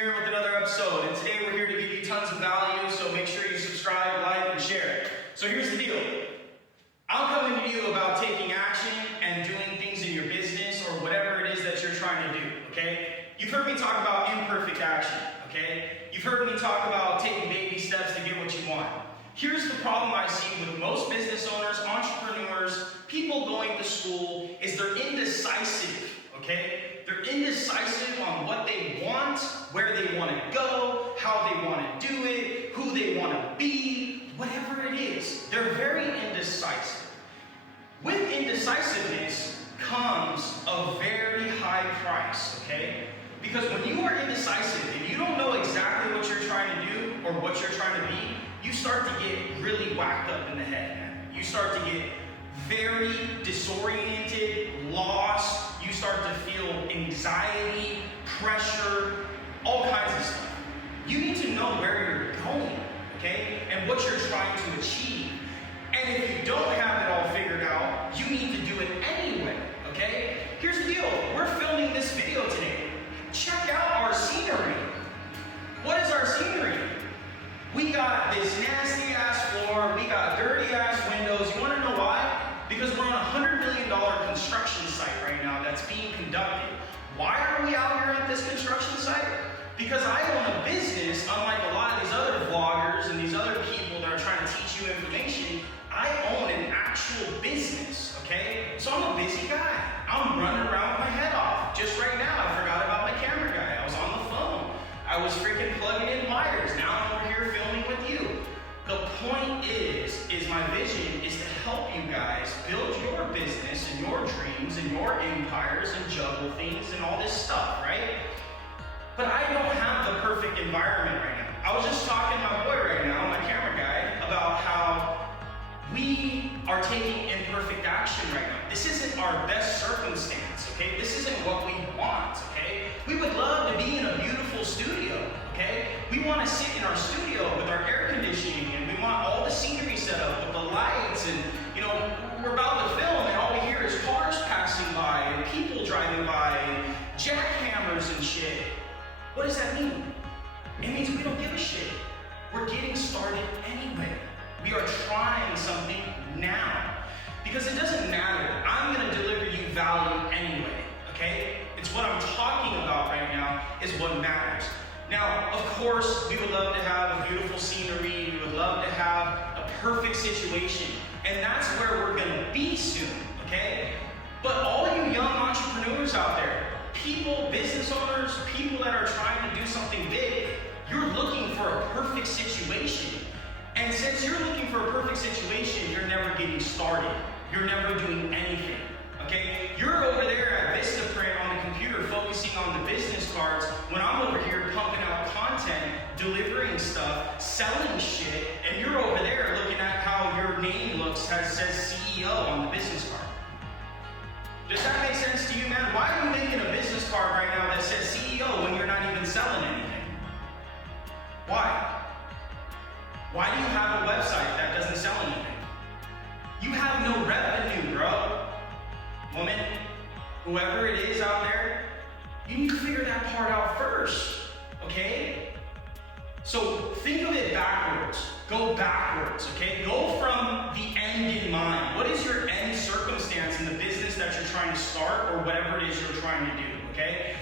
here with another episode, and today we're here to give you tons of value, so make sure you subscribe, like, and share. So here's the deal. I'm coming to you about taking action and doing things in your business or whatever it is that you're trying to do, okay? You've heard me talk about imperfect action, okay? You've heard me talk about taking baby steps to get what you want. Here's the problem I see with most business owners, entrepreneurs, people going to school, is they're indecisive, okay? They're indecisive on what they want, where they want to go, how they want to do it, who they want to be, whatever it is. They're very indecisive. With indecisiveness comes a very high price, okay? Because when you are indecisive and you don't know exactly what you're trying to do or what you're trying to be, you start to get really whacked up in the head, man. You start to get very disoriented, lost. You start to feel anxiety, pressure, all kinds of stuff. You need to know where you're going, okay? And what you're trying to achieve. And if you don't have it all figured out, you need to do it anyway, okay? Here's the deal. We're filming this video today. Check out our scenery. What is our scenery? We got this nasty ass floor, we got dirty ass windows. You wanna know why? Because we're on a $100 million construction site right now that's being conducted. Why are we out here at this construction site? Because I own a business, unlike a lot of these other vloggers and these other people that are trying to teach you information. I own an actual business, okay? So I'm a busy guy. I'm running around with my head off. Just right now, I forgot about my camera guy. I was on the phone. I was freaking plugging in wires. Now I'm over here filming with you. The point is my vision is to help you guys build your business and your dreams and your empires and juggle things and all this stuff, right? But I don't have the perfect environment right now. I was just talking to my boy right now, my camera guy, about how we are taking imperfect action right now. This isn't our best circumstance, okay? This isn't what we want, okay? We would love to be in a beautiful studio, okay? We want to sit in our studio with our air conditioning, and we want all the scenery set up with the lights, and you know, we're about to film and all we hear is cars passing by and people driving by and jackhammers and shit. What does that mean? It means we don't give a shit. We're getting started anyway. We are trying something now. Because it doesn't matter. I'm going to deliver you value anyway, okay? It's what I'm talking about right now is what matters. Now, of course, we would love to have a beautiful scenery. We would love to have a perfect situation. And that's where we're going to be soon, okay? But all you young entrepreneurs out there, people, business owners, people that are trying to do something big, you're looking for a perfect situation. And since you're looking for a perfect situation, you're never getting started. You're never doing anything, okay? You're over there at Vistaprint on the computer focusing on the business cards when I'm over here pumping out content, delivering stuff, selling shit, and you're over there looking at how your name looks that says CEO on the business card. Does that make sense to you, man? Why are you making a business card right now that says CEO when you're not even selling anything? Why? Why do you have a website that doesn't sell anything? You have no revenue, bro. Woman, whoever it is out there, you need to figure that part out first, okay? So think of it backwards. Go backwards, okay? Go from the end in mind. What is your end circumstance in the business that you're trying to start or whatever it is you're trying to do, okay?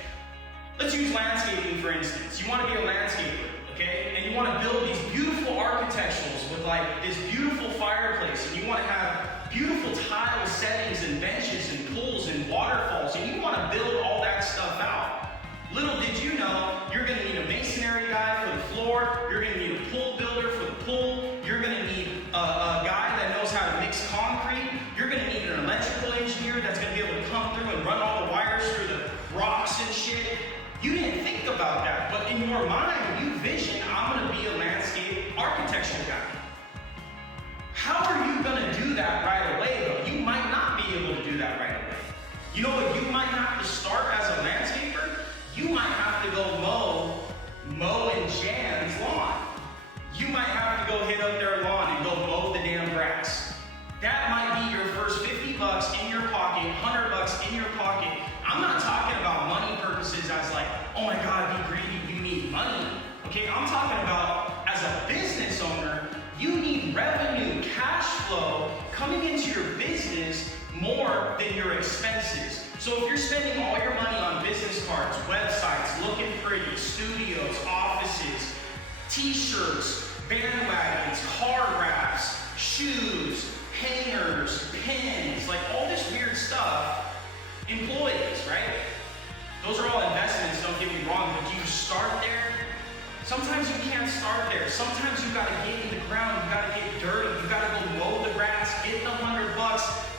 Let's use landscaping, for instance. You want to be a landscaper. Okay? And you want to build these beautiful architecturals with like this beautiful fireplace, and you want to have beautiful tile settings and benches and pools and waterfalls, and you want to build all that stuff out. Little did you know, you're going to need a masonry guy for the floor, you're going to need a pool builder for the pool, you're going to need a guy that knows how to mix concrete, you're going to need an electrical engineer that's going to be able to come through and run all the wires through the rocks and shit. You didn't think about that, but in your mind, you vision, I'm going to be a landscape architectural guy. How are you going to do that right away, though? You might not be able to do that right away. You know what you might have to start as a landscaper? You might have to go mow and Jan's lawn. You might have to go hit up their lawn and go mow the damn grass. That might be your first 50 bucks in your pocket, 100 bucks in your pocket. I'm not talking about money purposes as like, oh my God, be greedy, you need money. studios, offices, t-shirts, bandwagons, car wraps, shoes, hangers, pins, like all this weird stuff. Employees, right? Those are all investments, don't get me wrong, but do you start there? Sometimes you can't start there. Sometimes you gotta get in the ground, you gotta get dirty, you gotta go mow the grass, get the $100,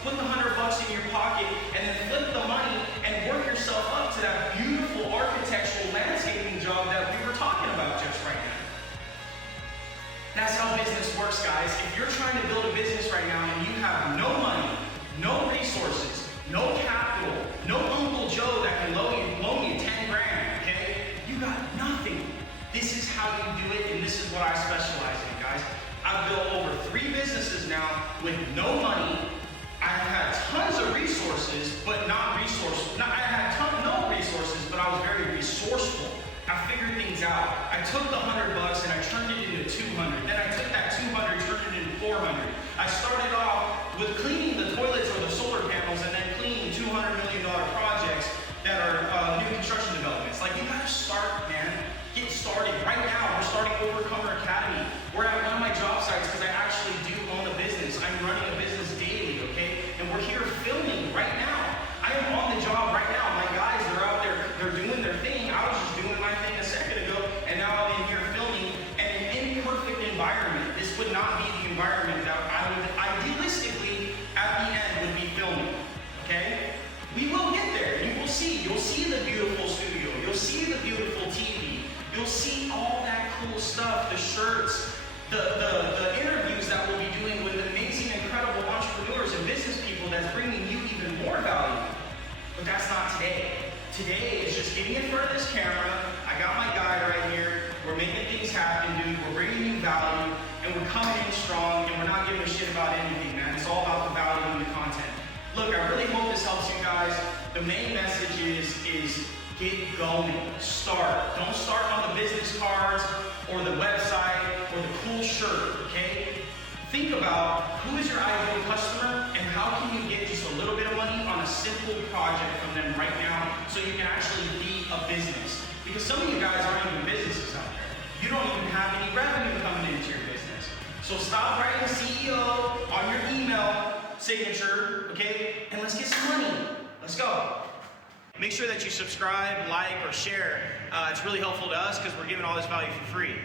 put the $100 in your pocket, and then flip the money and work yourself up to that beautiful architectural landscaping job that we were talking about just right now. That's how business works, guys. If you're trying to build a business right now and you have no money, no resources, no capital, no Uncle Joe that can loan you 10 grand, okay? You got nothing. This is how you do it, and this is what I specialize in, guys. I've built over 3 businesses now with no money. I've had tons of resources, but not resources. I had no resources, but I was very resourceful. I figured things out. I took the $100 and I turned it into 200. Then I took that 200, turned it into 400. I started off with cleaning the toilets or the solar panels, and then cleaning $200 million projects that are new construction developments. Like, you gotta start, man. Get started. Right now, we're starting Overcomer Academy. We're at one of my job sites because I actually do own a business. I'm running a business daily, okay? And we're here filming right now. I am on the job right now. My guys, they're out there, they're doing their thing. I was just doing my thing a second ago, and now I'm in here filming in an imperfect environment. This would not be the environment that I would idealistically, at the end, would be filming, okay? We will get there. You will see. You'll see the beautiful studio. You'll see the beautiful TV. You'll see all that cool stuff, the shirts, the interviews that we'll be doing with amazing, incredible entrepreneurs and business people that's bringing you even more value. But that's not today. Today is just getting in front of this camera. I got my guy right here. We're making things happen, dude. We're bringing you value, and we're coming in strong, and we're not giving a shit about anything, man. It's all about the value and the content. Look, I really hope this helps you guys. The main message is get going. Start. Don't start on the business cards or the website or the cool shirt, okay? Think about who is your ideal customer and how can you get just a little bit of money on a simple project from them right now so you can actually be a business. Because some of you guys aren't even businesses out there. You don't even have any revenue coming into your business. So stop writing CEO on your email signature, okay? And let's get some money. Let's go. Make sure that you subscribe, like, or share. It's really helpful to us because we're giving all this value for free.